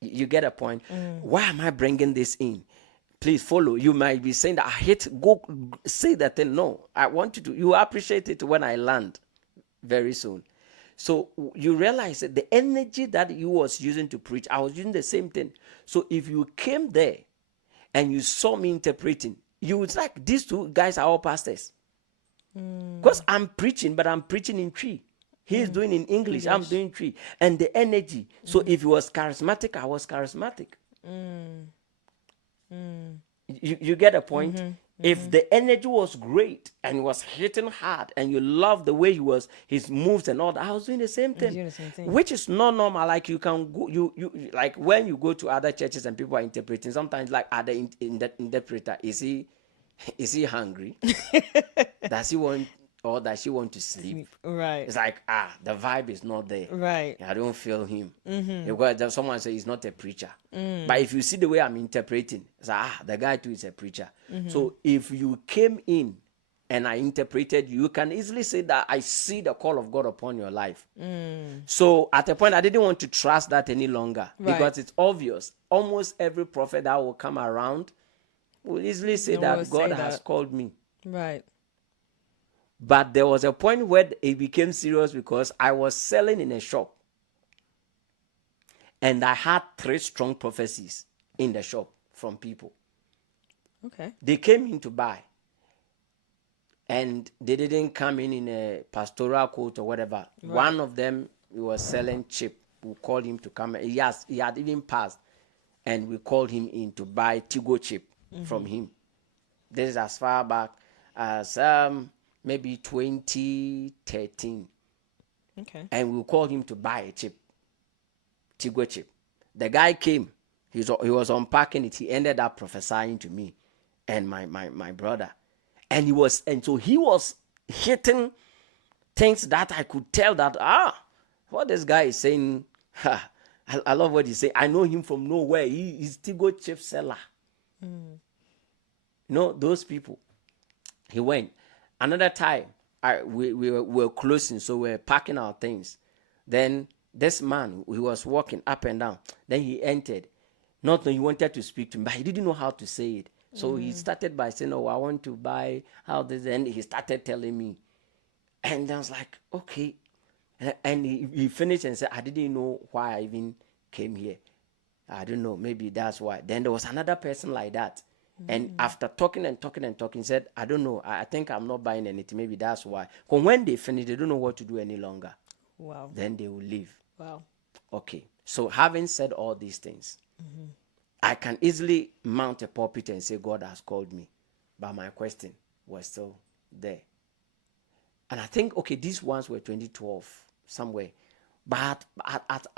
You get a point? Why am I bringing this in? Please follow. You might be saying that I hate, go say that thing. No, I want you to, you appreciate it when I land very soon. So you realize that the energy that you was using to preach, I was using the same thing. So if you came there and you saw me interpreting, you would like, these two guys are all pastors. Because I'm preaching, but I'm preaching in tree. He's doing in English, I'm doing tree. And the energy. So if he was charismatic, I was charismatic. You get a point? If the energy was great and he was hitting hard and you love the way he was, his moves and all that, I was doing the same thing. doing the same thing. Which is not normal. Like you can go, you like when you go to other churches and people are interpreting, sometimes like other interpreter, is he hungry? Does he want, or does she want to sleep? Right. It's like, the vibe is not there. Right. I don't feel him. Because someone says he's not a preacher. But if you see the way I'm interpreting, it's like, the guy too is a preacher. So if you came in and I interpreted, you can easily say that I see the call of God upon your life. So at a point, I didn't want to trust that any longer. Right. Because it's obvious. Almost every prophet that will come around will easily say Will that say God has that. called me. Right. But there was a point where it became serious because I was selling in a shop. And I had 3 strong prophecies in the shop from people. Okay. They came in to buy. And they didn't come in a pastoral coat or whatever. Right. One of them, he was selling cheap. We called him to come. He had even passed. And we called him in to buy Tigo chip from him. This is as far back as maybe 2013. Okay. And we called him to buy a chip, Tigo chip. The guy came. He was unpacking it. He ended up prophesying to me and my brother. And so he was hitting things that I could tell that, what this guy is saying, I love what he's saying. I know him from nowhere. He's Tigo chip seller. You know, those people. He went. Another time, we were closing, so we were packing our things. Then this man, he was walking up and down. Then he entered. Not that he wanted to speak to me, but he didn't know how to say it. So he started by saying, I want to buy how this, and he started telling me. And I was like, okay. And he finished and said, I didn't know why I even came here. I don't know, maybe that's why. Then there was another person like that. And after talking and talking and talking, said, I don't know, I think I'm not buying anything. Maybe that's why. Because when they finish, they don't know what to do any longer. Wow. Then they will leave. Wow. Okay. So having said all these things, I can easily mount a pulpit and say, God has called me. But my question was still there. And I think, okay, these ones were 2012 somewhere. But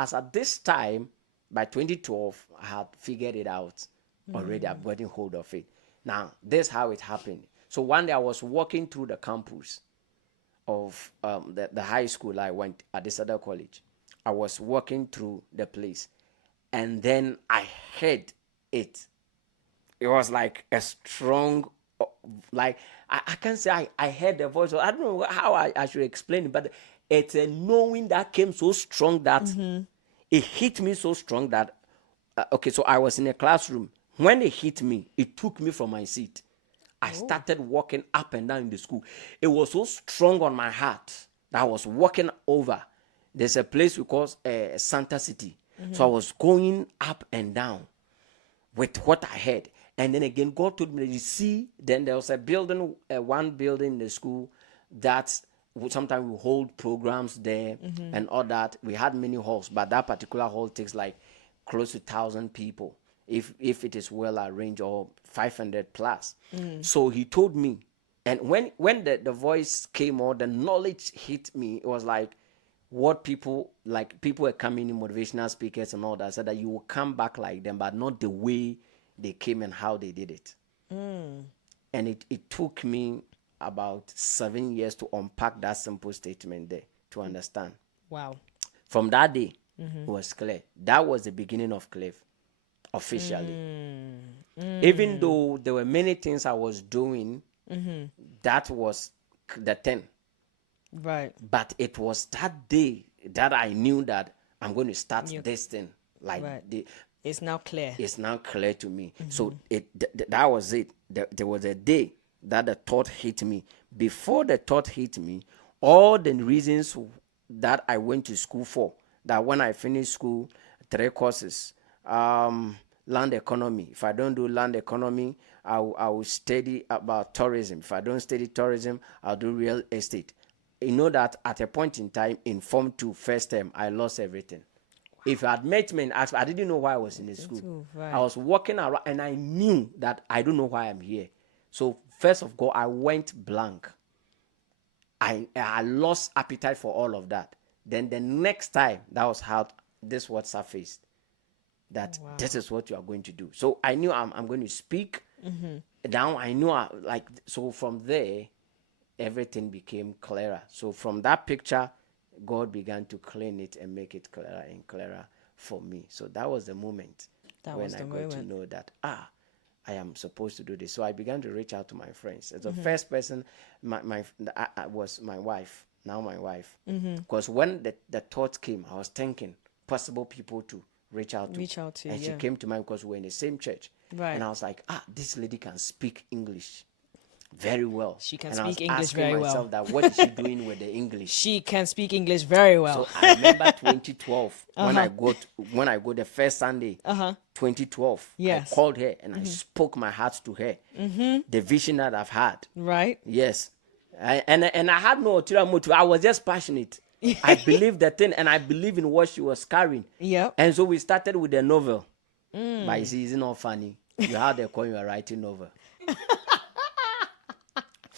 as at this time, by 2012, I had figured it out already. I've gotten hold of it. Now, this is how it happened. So one day I was walking through the campus of the high school I went at this other college. I was walking through the place. And then I heard it. It was like a strong, like, I can't say I heard the voice. I don't know how I should explain it, but it's a knowing that came so strong that it hit me so strong that, okay, so I was in a classroom. When it hit me, it took me from my seat. I started walking up and down in the school. It was so strong on my heart that I was walking over. There's a place we call Santa City. So I was going up and down with what I heard. And then again, God told me, you see, then there was a building, one building in the school that sometimes we hold programs there and all that. We had many halls, but that particular hall takes like close to 1,000 people if it is well arranged, or 500 plus. So he told me, and when the voice came or the knowledge hit me, it was like, what people were coming in, motivational speakers and all that, said that you will come back like them, but not the way they came and how they did it. And it took me about 7 years to unpack that simple statement there to understand. Wow. From that day, it was clear. That was the beginning of Cliff, officially. Even though there were many things I was doing, that was the 10. Right. But it was that day that I knew that I'm going to start this thing. Like, Right. It's now clear. It's now clear to me. So that was it. There was a day that the thought hit me. Before the thought hit me, all the reasons that I went to school for, that when I finished school, 3 courses, land economy. If I don't do land economy, I will study about tourism. If I don't study tourism, I'll do real estate. You know that at a point in time, in Form 2 first term, I lost everything. If I had met me, I didn't know why I was in the school. Right. I was walking around and I knew that I don't know why I'm here. So first of all, I went blank. I lost appetite for all of that. Then the next time, that was how this what surfaced. That this is what you are going to do. So I knew I'm going to speak. Now I knew so from there, everything became clearer. So from that picture, God began to clean it and make it clearer and clearer for me. So that was the moment when I got to know that, I am supposed to do this. So I began to reach out to my friends. As the first person, was my wife, now my wife. Because when the thought came, I was thinking possible people to reach out to. And she came to mind because we're in the same church. Right. And I was like, this lady can speak English very well. She can and speak I was English asking very myself well. that what is she doing with the English? She can speak English very well. So I remember 2012 when I go the first Sunday, 2012. Yes. I called her and I spoke my heart to her. The vision that I've had. Right. Yes. And I had no ulterior motive. I was just passionate. I believed the thing and I believe in what she was carrying. Yep. And so we started with the novel. But you see, it's not funny. You had the coin, you are writing novel.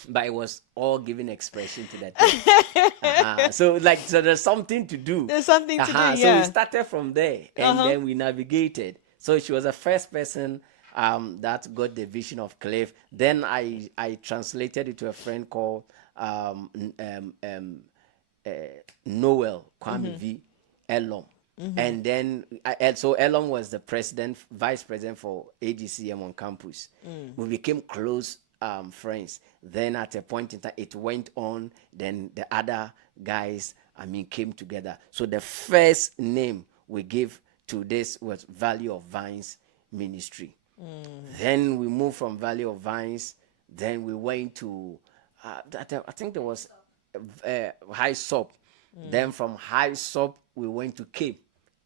But it was all giving expression to that thing. So there's something to do. There's something to do, yeah. So we started from there and then we navigated. So she was the first person that got the vision of Cliff. Then I translated it to a friend called Noel Kwame V. Elom. And then, so Elom was the vice president for AGCM on campus. We became close friends. Then at a point in time, it went on. Then the other guys, came together. So the first name we gave to this was Valley of Vines Ministry. Then we moved from Valley of Vines. Then we went to, I think there was High Sop. Then from High Sop, we went to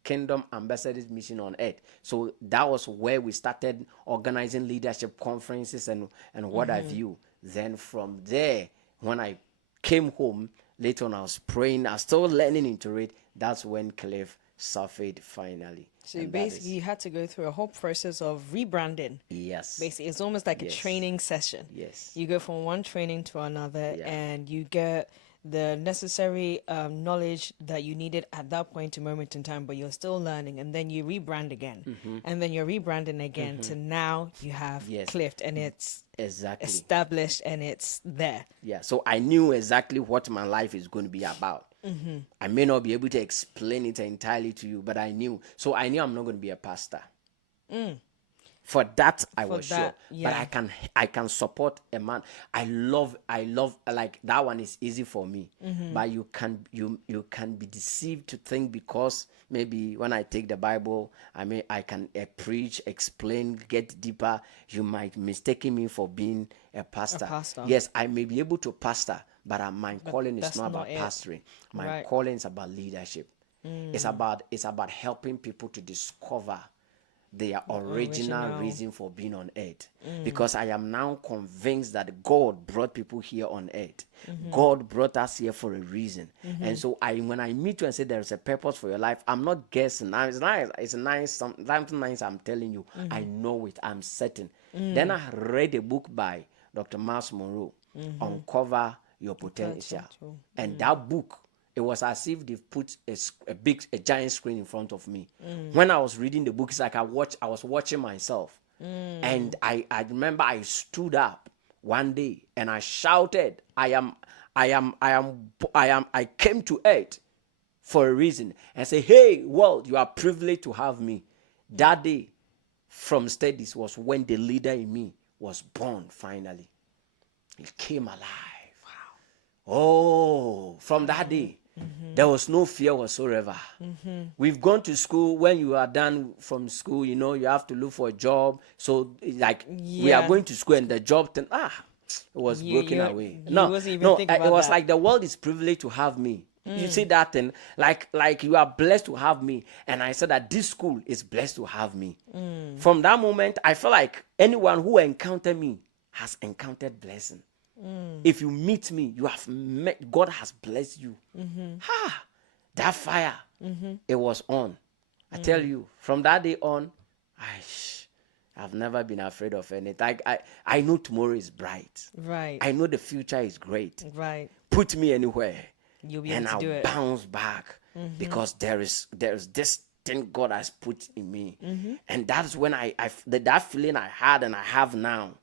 Kingdom Ambassadors Mission on Earth. So that was where we started organizing leadership conferences and what have you. Then from there, when I came home, later on I was praying, I was still learning into it. That's when Cliff suffered finally. So basically you had to go through a whole process of rebranding. Yes. Basically, it's almost like a training session. Yes. You go from one training to another and you get the necessary knowledge that you needed at that point in moment in time, but you're still learning, and then you rebrand again, and then you're rebranding again to now you have Clift, and it's established and it's there. Yeah, so I knew exactly what my life is going to be about. I may not be able to explain it entirely to you, but I knew. So I knew I'm not going to be a pastor. For that, I was sure. But I can support a man. I love like that one is easy for me. But you can be deceived to think because maybe when I take the Bible, I can preach, explain, get deeper. You might mistake me for being a pastor. Yes, I may be able to pastor, but my calling is not about pastoring. My calling is about leadership. It's about helping people to discover their original reason for being on earth. Because I am now convinced that God brought people here on earth. God brought us here for a reason. And so when I meet you and say there is a purpose for your life, I'm not guessing. It's nice, something nice I'm telling you. I know it, I'm certain. Then I read a book by Dr. Miles Monroe, Uncover Your Potential. And that book, it was as if they put a giant screen in front of me. When I was reading the book, it's like I was watching myself. And I remember I stood up one day and I shouted, I came to earth for a reason. And say, hey, world, you are privileged to have me. That day from studies was when the leader in me was born finally. It came alive. Wow. Oh, from that day. There was no fear whatsoever. We've gone to school. When you are done from school, you have to look for a job. So, like, we are Yeah. going to school and the job thing, it was You broken away. you No, wasn't even no, thinking it about was that. like the world is privileged to have me. You see that thing? Like you are blessed to have me. And I said that this school is blessed to have me. From that moment, I feel like anyone who encountered me has encountered blessing. If you meet me, you have met, God has blessed you. That fire, it was on. I tell you, from that day on, I've never been afraid of anything. I know tomorrow is bright. Right. I know the future is great. Right. Put me anywhere, You'll be and able to I'll do it. bounce back because there is this thing God has put in me, and that's when that feeling I had and I have now,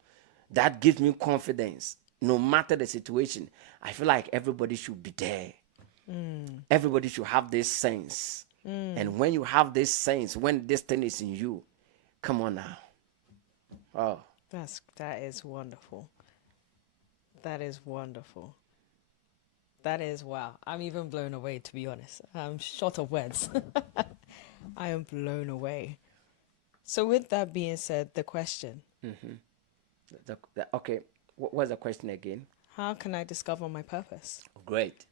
that gives me confidence. No matter the situation, I feel like everybody should be there. Everybody should have this sense. And when you have this sense, when this thing is in you, come on now. Oh, That is wonderful. That is wonderful. That is wow. I'm even blown away, to be honest. I'm short of words. I am blown away. So with that being said, the question, okay. What's the question again? how can I discover my purpose? Great,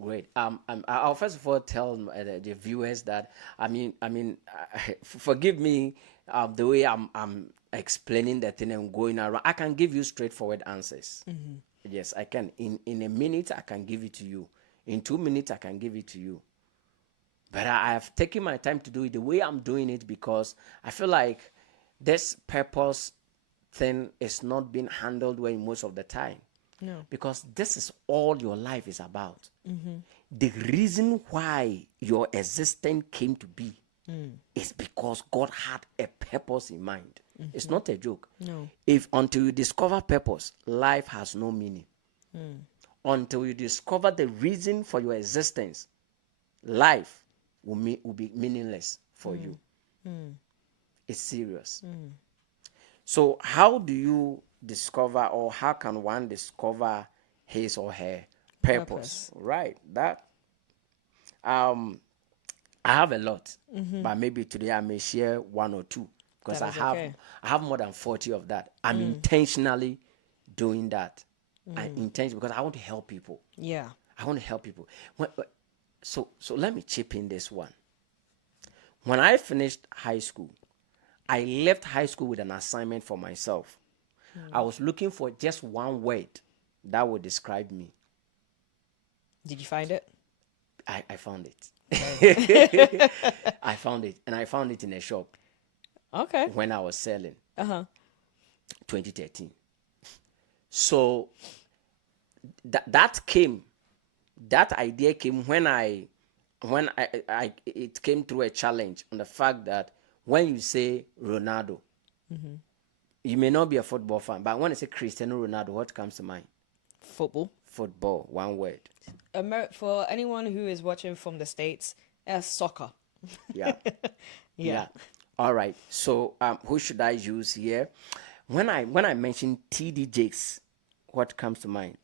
great. I'll first of all tell the viewers that forgive me, the way I'm explaining the thing and going around. I can give you straightforward answers. Yes, I can. In a minute, I can give it to you. In 2 minutes, I can give it to you. But I have taken my time to do it the way I'm doing it because I feel like this purpose thing is not being handled well most of the time. No. Because this is all your life is about. The reason why your existence came to be is because God had a purpose in mind. It's not a joke. No. If until you discover purpose, life has no meaning. Until you discover the reason for your existence, life will be meaningless for you. It's serious. So how do you discover, or how can one discover his or her purpose? Right. That I have a lot, but maybe today I may share one or two because That is okay. I have more than 40 of that. I'm intentionally doing that. I intentionally because I want to help people. Yeah. I want to help people. So let me chip in this one. When I finished high school, I left high school with an assignment for myself. I was looking for just one word that would describe me. Did you find it? I found it. I found it, and I found it in a shop Okay. when I was selling. 2013. So that idea came when it came through a challenge on the fact that when you say Ronaldo, you may not be a football fan, but when I say Cristiano Ronaldo, what comes to mind? Football. Football, one word. For anyone who is watching from the States, soccer. Yeah. Yeah. All right. So who should I use here? When I mention TD Jakes, what comes to mind?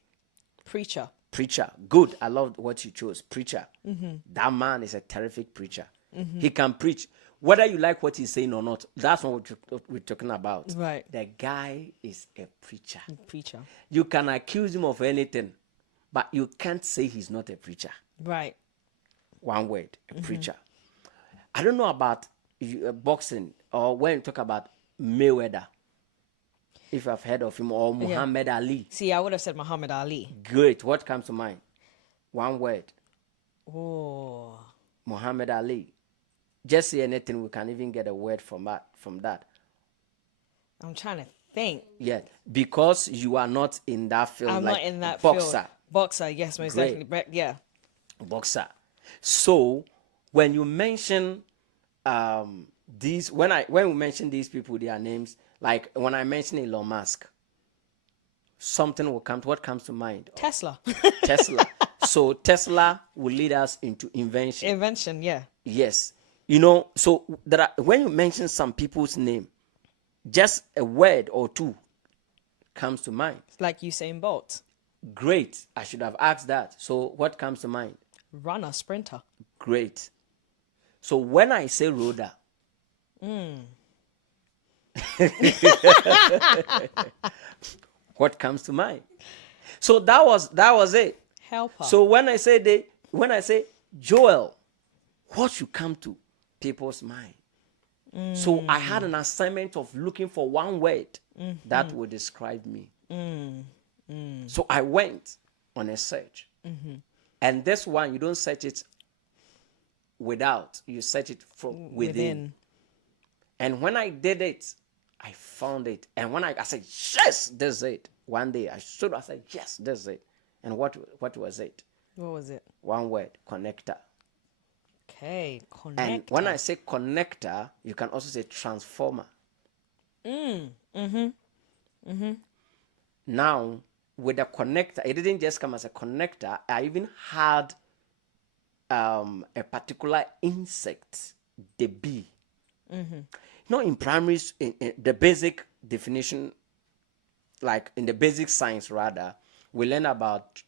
Preacher. Preacher. Good. I love what you chose. Preacher. That man is a terrific preacher. He can preach. Whether you like what he's saying or not, that's not what we're talking about. Right. The guy is a preacher. Preacher. You can accuse him of anything, but you can't say he's not a preacher. Right. One word, a preacher. I don't know about boxing or when you talk about Mayweather, if I've heard of him, or Muhammad Ali. See, I would have said Muhammad Ali. Great. What comes to mind? One word. Oh. Muhammad Ali. Just say anything, we can even get a word from that. I'm trying to think. Yeah, because you are not in that field. I'm like not in that boxer. field. Boxer, yes, most Great. definitely. Yeah. Boxer. So when you mention these, when we mention these people, their names, like when I mention Elon Musk, something will come. What comes to mind? Tesla. Tesla. So Tesla will lead us into invention. Invention, yeah. Yes. So when you mention some people's name, just a word or two comes to mind. Like Usain Bolt. Great. I should have asked that. So what comes to mind? Runner, sprinter. Great. So when I say roader, what comes to mind? So that was it. Helper. So when I say Joel, what should come to people's mind? So I had an assignment of looking for one word that would describe me. So I went on a search. And this one, you don't search it without, you search it from within. And when I did it, I found it. And when I said, yes, this is it. One day I said, yes, this is it. And what was it? What was it? One word, connector. Okay, connector. And when I say connector, you can also say transformer. Now, with the connector, it didn't just come as a connector. I even had a particular insect, the bee. In primary, in the basic definition, like in the basic science rather, we learn about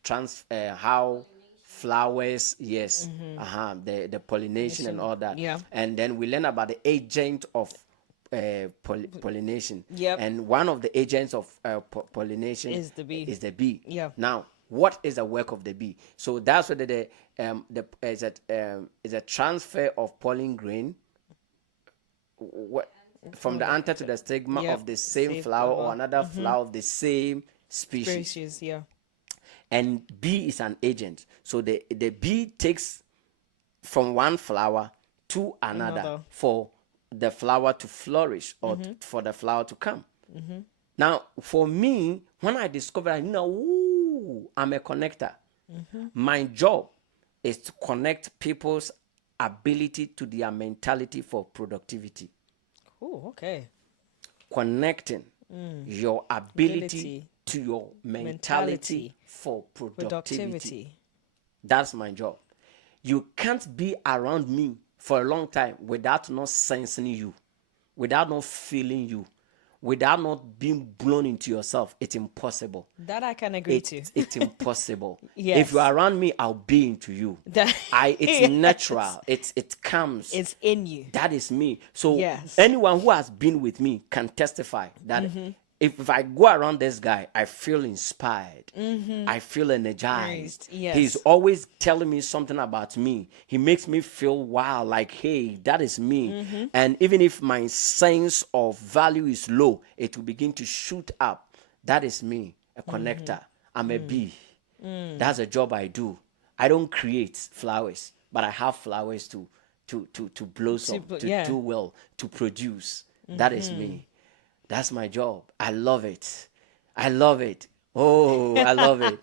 how flowers, yes, the pollination and all that. Yeah. And then we learn about the agent of pollination. Yep. And one of the agents of pollination Is the bee. Is the bee. Yeah. Now, what is the work of the bee? So that's what is a transfer of pollen grain from the anther to the stigma Yep. of the same flower flower. or another flower of the same species. Species, yeah. And bee is an agent. So the bee takes from one flower to another. For the flower to flourish or for the flower to come. Now, for me, when I discovered, I'm a connector. My job is to connect people's ability to their mentality for productivity. Oh, okay. Connecting your ability to your mentality for productivity. That's my job. You can't be around me for a long time without not sensing you, without not feeling you, without not being blown into yourself. It's impossible. That I can agree to. It's impossible. Yes. If you're around me, I'll be into you. It's natural. It comes. It's in you. That is me. So Yes. anyone who has been with me can testify that if I go around this guy, I feel inspired. I feel energized. Yes. He's always telling me something about me. He makes me feel wow, like, hey, that is me. And even if my sense of value is low, it will begin to shoot up. That is me, a connector. I'm a bee. That's a job I do. I don't create flowers, but I have flowers to blossom, to do well, to produce. That is me. That's my job. I love it. Oh, I love it.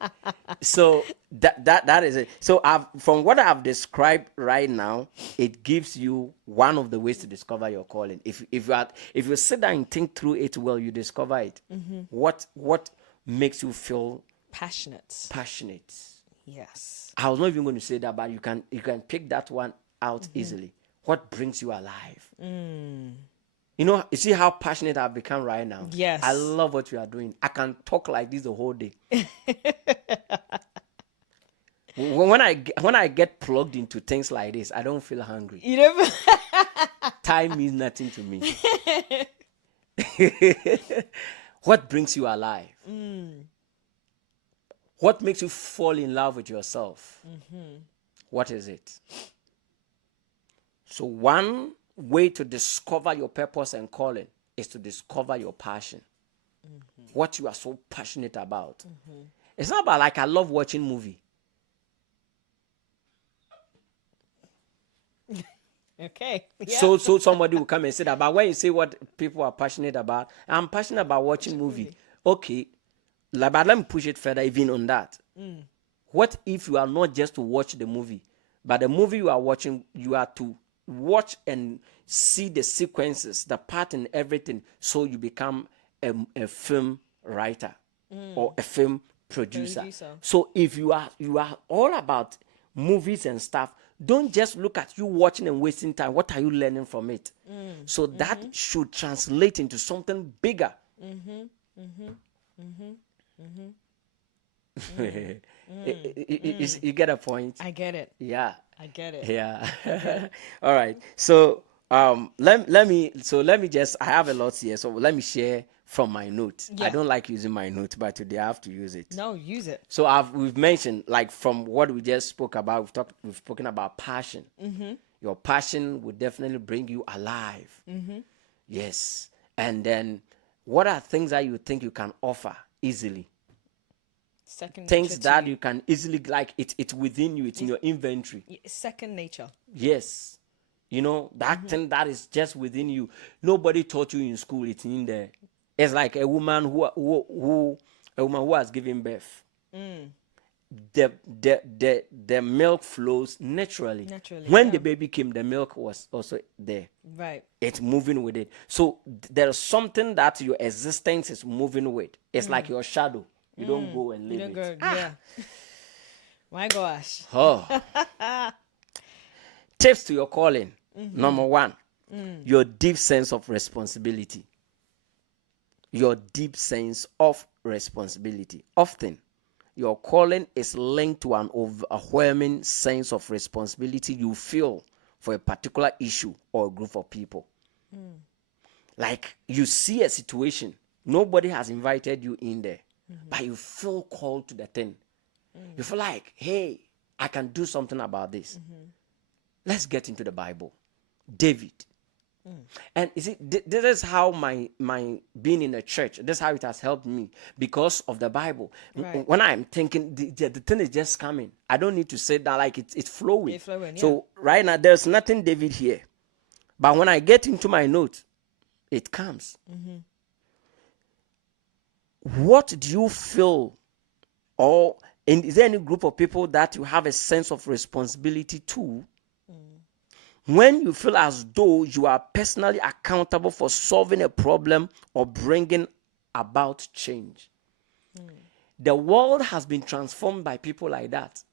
So that is it. So from what I've described right now, it gives you one of the ways to discover your calling. If you sit down and think through it well, you discover it. What makes you feel Passionate. Yes. I was not even going to say that, but you can pick that one out easily. What brings you alive? You see how passionate I've become right now? Yes. I love what you are doing. I can talk like this the whole day. When I get plugged into things like this, I don't feel hungry. You never. Time means nothing to me. What brings you alive? What makes you fall in love with yourself? What is it? So one way to discover your purpose and calling is to discover your passion. What you are so passionate about. It's not about like I love watching movie. Okay. Yeah. So somebody will come and say that. But when you say what people are passionate about, I'm passionate about watching movie. Okay. But let me push it further even on that. What if you are not just to watch the movie, but the movie you are watching, you are to watch and see the sequences, the pattern, everything, so you become a film writer or a film producer. So if you are all about movies and stuff, don't just look at you watching and wasting time. What are you learning from it? So that should translate into something bigger. You get a point? I get it. Yeah. I get it. Yeah. All right. So let me just, I have a lot here, so let me share from my note. I Yeah. don't like using my note, but today I have to use it. No, use it. So we've mentioned, like, from what we just spoke about, we've spoken about passion. Your passion will definitely bring you alive. Yes. And then what are things that you think you can offer easily? Second nature Things to that you. you can easily, like, it's within you, it's in your inventory. Second nature. Yes. That thing that is just within you. Nobody taught you in school, it's in there. It's like a woman who has given birth. The milk flows naturally. Naturally, When yeah. the baby came, the milk was also there. Right. It's moving with it. So there's something that your existence is moving with. It's like your shadow. You don't go and You live don't it. go, yeah. My gosh. Oh. Tips to your calling. Number one, your deep sense of responsibility. Your deep sense of responsibility. Often, your calling is linked to an overwhelming sense of responsibility you feel for a particular issue or a group of people. Like, you see a situation, nobody has invited you in there, but you feel called to the thing. You feel like, hey, I can do something about this. Let's get into the Bible. David. And you see, this is how my being in a church, this is how it has helped me, because of the Bible. Right. When I'm thinking, the thing is just coming. I don't need to say that, like, it's flowing. It's flowing, yeah. So right now, there's nothing David here. But when I get into my note, it comes. What do you feel, or is there any group of people that you have a sense of responsibility to? When you feel as though you are personally accountable for solving a problem or bringing about change. The world has been transformed by people like that.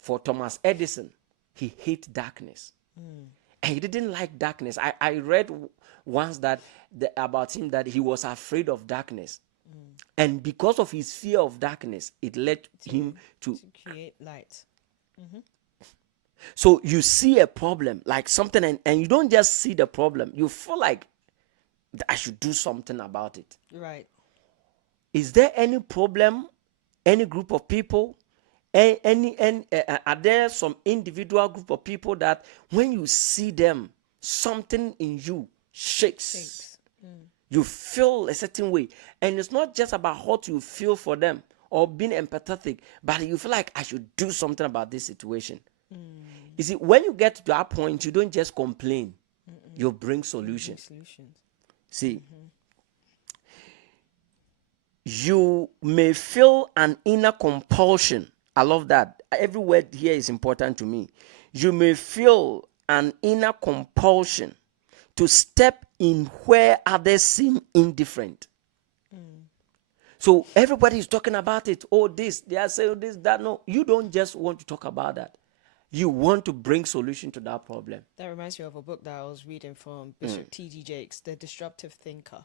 For Thomas Edison, he hated darkness. And he didn't like darkness. I read once that about him, that he was afraid of darkness. And because of his fear of darkness, it led him to create light. So you see a problem, like something, and you don't just see the problem. You feel like, I should do something about it. Right. Is there any problem, any group of people, are there some individual group of people that when you see them, something in you shakes. You feel a certain way. And it's not just about what you feel for them or being empathetic, but you feel like, I should do something about this situation. You see, when you get to that point, you don't just complain. You bring solutions. See, you may feel an inner compulsion. I love that. Every word here is important to me. You may feel an inner compulsion to step in where others seem indifferent. So everybody is talking about it. Oh, this, they are saying this, that. No, you don't just want to talk about that. You want to bring solution to that problem. That reminds me of a book that I was reading from Bishop T.D. Jakes, The Disruptive Thinker.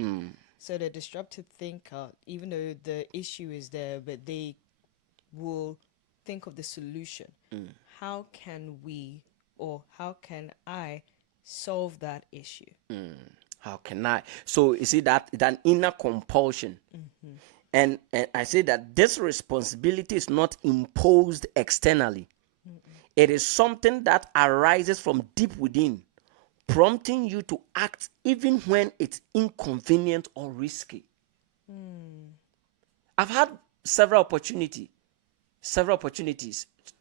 So the disruptive thinker, even though the issue is there, but they will think of the solution. How can we, or how can I solve that issue? How can I? So you see that an inner compulsion. And I say that this responsibility is not imposed externally. It is something that arises from deep within, prompting you to act even when it's inconvenient or risky. I've had several opportunities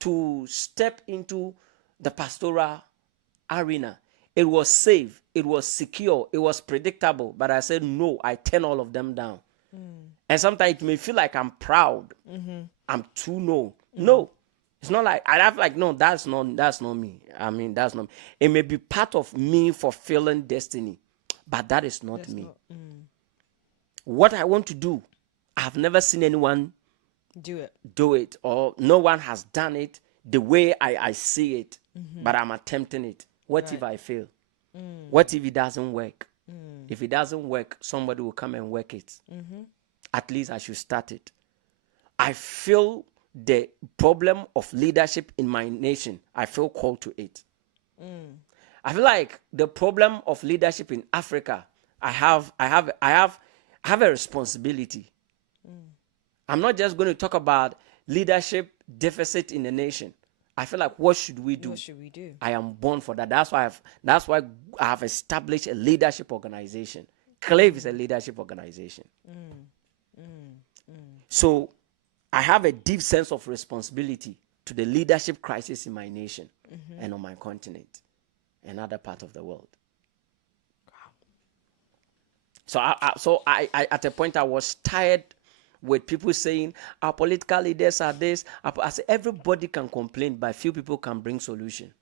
to step into the pastoral arena. It was safe, it was secure, it was predictable, but I said no. I turn all of them down. And sometimes it may feel like I'm proud. I'm too no. It's not like I have, like, no, that's not me. I mean, that's not me. It may be part of me fulfilling destiny, but that is not me. What I want to do, I have never seen anyone do it, or no one has done it the way I see it, but I'm attempting it. What if I fail? What if it doesn't work? If it doesn't work, somebody will come and work it. At least I should start it. I feel the problem of leadership in my nation, I feel called to it. I feel like the problem of leadership in Africa, I have a responsibility. I'm not just going to talk about leadership deficit in the nation. I feel like, what should we do? What should we do? I am born for that. That's why I have established a leadership organization. Clave is a leadership organization. So I have a deep sense of responsibility to the leadership crisis in my nation and on my continent and other parts of the world. So I at a point I was tired with people saying our political leaders are this. I said everybody can complain, but few people can bring solution.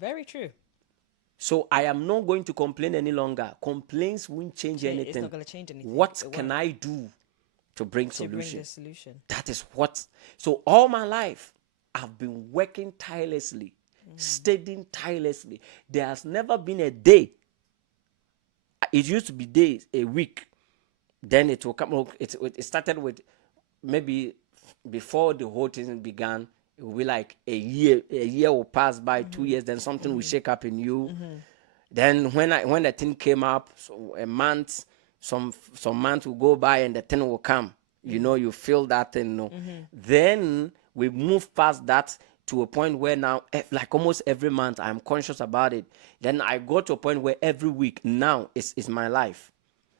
Very true. So I am not going to complain any longer. Complaints won't change anything. It's not going to change anything. What can I do to bring to solution? bring the solution? That is what. So all my life, I've been working tirelessly, studying tirelessly. There has never been a day. It used to be days, a week. Then it will come. It started with maybe before the whole thing began. It will be like a year. A year will pass by, 2 years. Then something will shake up in you. Then when the thing came up, so a month, some months will go by and the thing will come. You know, you feel that thing. No. Then we move past that to a point where now, like almost every month, I'm conscious about it. Then I go to a point where every week now is my life.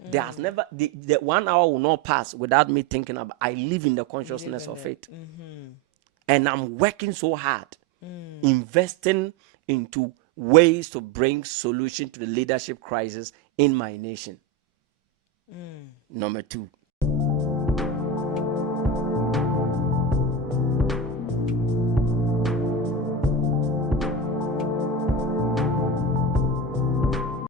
There has never the 1 hour will not pass without me thinking about. I live in the consciousness of it, and I'm working so hard, investing into ways to bring solution to the leadership crisis in my nation. Number 2,